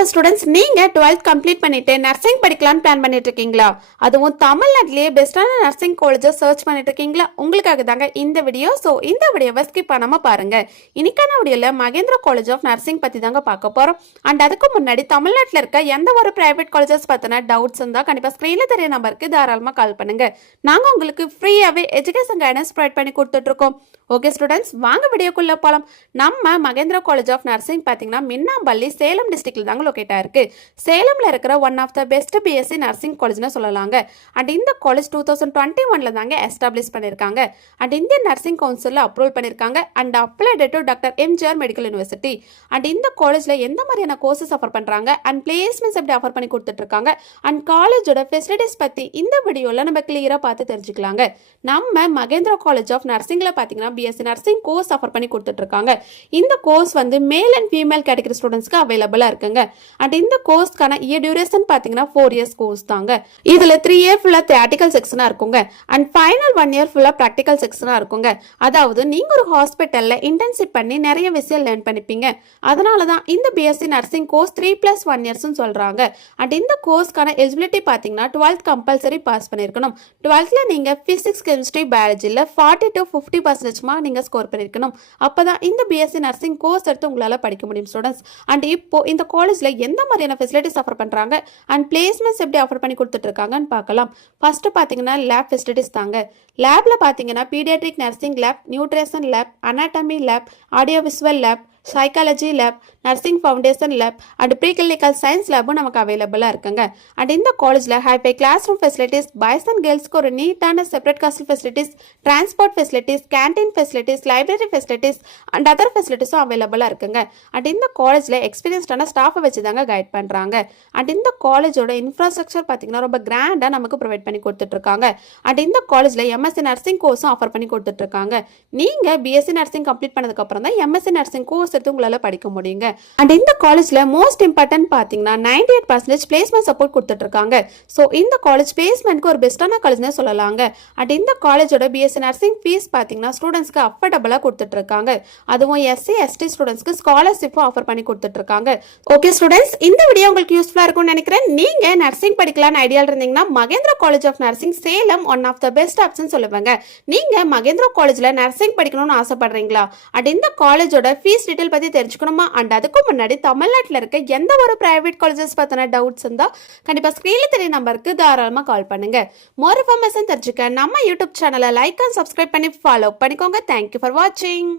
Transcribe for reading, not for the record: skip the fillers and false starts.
Hello students, நீங்க 12th complete பண்ணிட்டு nursing படிக்கலாம்னு பிளான் பண்ணிட்டு இருக்கீங்களா? அதுவும் தமிழ்நாட்டிலேயே பெஸ்டான நர்சிங் காலேஜை சர்ச் பண்ணிட்டு இருக்கீங்களா? உங்களுக்காக தாங்க இந்த வீடியோ. ஸோ இந்த வீடியோவை ஸ்கிப் பண்ணாம பாருங்க. இன்னைக்கான வீடியோல மகேந்திரா காலேஜ் ஆஃப் நர்சிங் பத்தி தாங்க பார்க்க போறோம். அண்ட் அதுக்கு முன்னாடி தமிழ்நாட்டில் இருக்க எந்த ஒரு பிரைவேட் காலேஜஸ் பத்தின டவுட்ஸ் இருந்தா கண்டிப்பா ஸ்கிரீன்ல தெரிய நம்பருக்கு தாராளமா கால் பண்ணுங்க. நாங்க உங்களுக்கு ஃப்ரீயாவே எஜுகேஷன் கைடன்ஸ் ப்ரொவைட் பண்ணி கொடுத்துட்டு இருக்கோம். ஓகே ஸ்டூடெண்ட்ஸ், வாங்க வீடியோக்குள்ள போலாம். நம்ம மகேந்திரா காலேஜ் ஆஃப் நர்சிங் பார்த்தீங்கன்னா மின்னாம்பள்ளி சேலம் டிஸ்ட்ரிக்ட்ல தாங்க லொக்கேட் ஆயிருக்கு. சேலம்ல இருக்கிற one of the best BSc nursing காலேஜ்னு சொல்லலாங்க. அண்ட் இந்த காலேஜ் 2021 தாங்க எஸ்டாப்ளிஷ் பண்ணியிருக்காங்க. அண்ட் இந்தியன் நர்சிங் கவுன்சிலில் அப்ரூவல் பண்ணியிருக்காங்க. And applied to doctor MGR medical university. And இந்த காலேஜ்ல எந்த மாதிரியான கோர்சஸ் ஆஃபர் பண்றாங்க அண்ட் பிளேஸ்மெண்ட்ஸ் எப்படி ஆஃபர் பண்ணி கொடுத்துட்டு இருக்காங்க அண்ட் காலேஜோட ஃபெசிலிட்டிஸ் பத்தி இந்த வீடியோல நம்ம கிளியரா பார்த்து தெரிஞ்சுக்கலாங்க. நம்ம மகேந்திரா காலேஜ் ஆஃப் நர்சிங்ல பாத்தீங்கன்னா பிஎஸ்சி நர்சிங் கோர்ஸ் ஆஃபர் பண்ணி கொடுத்துட்டு இருக்காங்க. இந்த கோர்ஸ் வந்து மேல் அண்ட் ஃபீமேல் கேட்டகரி ஸ்டூடெண்ட்ஸ்க்கு அவைலபிளா இருக்குங்க. அண்ட் இந்த கோர்ஸ்க்கான இயர் டியூரேஷன் பாத்தீங்கன்னா 4 இயர்ஸ் கோர்ஸ் தாங்க. இதுல 3 இயர் ஃபுல்லா தியரிட்டிக்கல் செக்ஷனா இருக்குங்க. அண்ட் ஃபைனல் 1 இயர் ஃபுல்லா பிராக்டிகல் செக்ஷனா இருக்குங்க. அதாவது நீங்க ஒரு ஹாஸ்பிட்டல்ல இன்டர்ன்ஷிப் பண்ணி நிறைய விஷயம் லேர்ன் பண்ணிப்பீங்க. அதனாலதான் இந்த பிஎஸ்சி நர்சிங் கோர்ஸ் 3+1 இயர்ஸ் சொல்றாங்க. அண்ட் இந்த கோர்ஸ்க்கான எலிஜிபிலிட்டி பாத்தீங்கன்னா 12th கம்பல்சரி பாஸ் பண்ணிருக்கணும். 12th நீங்க பிசிக்ஸ் கெமிஸ்ட்ரி பயாலஜில 40 to 50% நீங்க ஸ்கோர் பண்ணிருக்கணும். அப்பதான் இந்த பிஎஸ்சி நர்சிங் கோர்ஸ் எடுத்து உங்களால படிக்க முடியும் ஸ்டூடெண்ட்ஸ். அண்ட் இப்போ இந்த காலேஜ்ல எந்த மாதிரியான ஃபெசிலிட்டிஸ் ஆஃபர் பண்றாங்க அண்ட் பிளேஸ்மெண்ட்ஸ் எப்படி ஆஃபர் பண்ணி கொடுத்துட்டு இருக்காங்கன்னு பார்க்கலாம். ஃபர்ஸ்ட் பாத்தீங்கன்னா லேப் ஃபெசிலிட்டிஸ் தாங்க. லேப்ல பாத்தீங்கன்னா paediatric nursing lab, nutrition lab, anatomy lab, audio visual lab, psychology lab, nursing foundation lab and pre clinical science லேபும் நமக்கு அவைலபிளாக இருக்குங்க. அண்ட் இந்த காலேஜில் hi fi class room facilities, boys and கேர்ள்ஸ்க்கு ஒரு நீட்டான separate hostel facilities, transport facilities, canteen facilities, library facilities and other ஃபெசிலிட்டிஸும் அவைலபிளாக இருக்குங்க. அண்ட் இந்த காலேஜில் எக்ஸ்பீரியன்ஸ்டான ஸ்டாஃபை வச்சு தாங்க கைட் பண்ணுறாங்க. அண்ட் இந்த காலேஜோட இன்ஃப்ராஸ்ட்ரக்சர் பார்த்தீங்கன்னா ரொம்ப கிராண்டாக நமக்கு ப்ரொவைட் பண்ணி கொடுத்துட்ருக்காங்க. அண்ட் இந்த காலேஜில் எம்எஸ்சி நர்சிங் கோர்ஸும் ஆஃபர் பண்ணி கொடுத்துட்ருக்காங்க. நீங்கள் பிஎஸ்சி நர்சிங் கம்ப்ளீட் பண்ணதுக்கப்புறம் தான் எம்எஸ்சி நர்சிங் கோர்ஸ் எடுத்து உங்களால படிக்க முடியுங்க. அண்ட் இந்த காலேஜ்ல மோஸ்ட் இம்பார்ட்டன்ட் பாத்தீங்கன்னா 98% பிளேஸ்மெண்ட் சப்போர்ட் கொடுத்துட்டு இருக்காங்க. சோ இந்த காலேஜ் பிளேஸ்மெண்ட்க்கு ஒரு பெஸ்டான காலேஜ்னு சொல்லலாங்க. அண்ட் இந்த காலேஜோட பிஎஸ்சி நர்சிங் ஃபீஸ் பாத்தீங்கன்னா ஸ்டூடெண்ட்ஸ்க்கு அஃபோர்டபுளா கொடுத்துட்டு இருக்காங்க. அதுவும் எஸ்சி எஸ்டி ஸ்டூடெண்ட்ஸ்க்கு ஸ்காலர்ஷிப்பும் ஆஃபர் பண்ணி கொடுத்துட்டு இருக்காங்க. ஓகே ஸ்டூடெண்ட்ஸ், இந்த வீடியோ உங்களுக்கு யூஸ்ஃபுல்லா இருக்கும்னு நினைக்கிறேன். நீங்க நர்சிங் படிக்கலாம்னு ஐடியா இருந்தீங்கன்னா Mahendra college of nursing Salem one of the best option சொல்லுவாங்க. நீங்க மகேந்திரா காலேஜ்ல நர்சிங் படிக்கணும்னு ஆசைப்படுறீங்களா? அண்ட் இந்த காலேஜோட ஃபீஸ் டீடைல் பத்தி தெரிஞ்சுக்கணுமா? அண்ட் அதுக்கு முன்னாடி தமிழ்நாட்டில் இருக்க எந்த ஒரு பிரைவேட் காலேஜஸ் பத்தின டவுட்ஸ் இருந்தா கண்டிப்பா ஸ்கிரீன்ல தெரிய நம்பருக்கு தாராளமா கால் பண்ணுங்க. மோர் இன்ஃபர்மேஷன் தெரிஞ்சுக்க நம்ம யூடியூப் சேனலை லைக் அண்ட் சப்ஸ்கிரைப் பண்ணி ஃபாலோ பண்ணிக்கோங்க. தேங்க்யூ ஃபார் வாட்சிங்.